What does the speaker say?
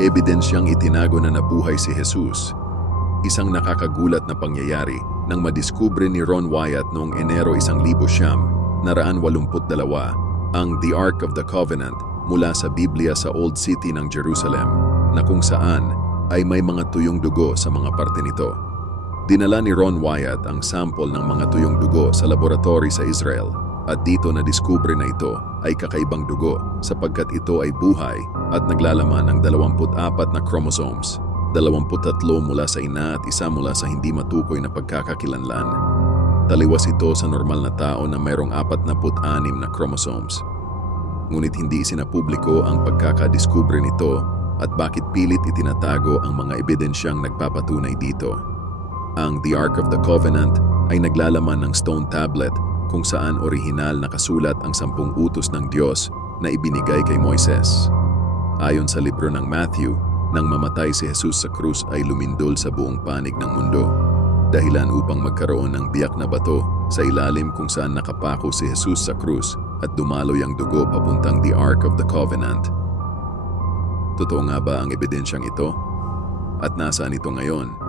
Ebidensyang itinago na nabuhay si Jesus. Isang nakakagulat na pangyayari nang madiskubre ni Ron Wyatt noong Enero 1982 ang The Ark of the Covenant mula sa Biblia sa Old City ng Jerusalem, na kung saan ay may mga tuyong dugo sa mga parte nito. Dinala ni Ron Wyatt ang sample ng mga tuyong dugo sa laboratory sa Israel, at dito nadiskubre na ito ay kakaibang dugo sapagkat ito ay buhay at naglalaman ng 24 na chromosomes, 23 mula sa ina at isa mula sa hindi matukoy na pagkakakilanlan. Taliwas ito sa normal na tao na mayroong 46 na chromosomes. Ngunit hindi isinapubliko ang pagkakadiskubre nito at bakit pilit itinatago ang mga ebidensyang nagpapatunay dito. Ang The Ark of the Covenant ay naglalaman ng stone tablet kung saan orihinal nakasulat ang 10 utos ng Diyos na ibinigay kay Moises. Ayon sa libro ng Matthew, nang mamatay si Jesus sa krus ay lumindol sa buong panig ng mundo, dahilan upang magkaroon ng biyak na bato sa ilalim kung saan nakapako si Jesus sa krus at dumaloy ang dugo papuntang The Ark of the Covenant. Totoo nga ba ang ebidensyang ito? At nasaan ito ngayon?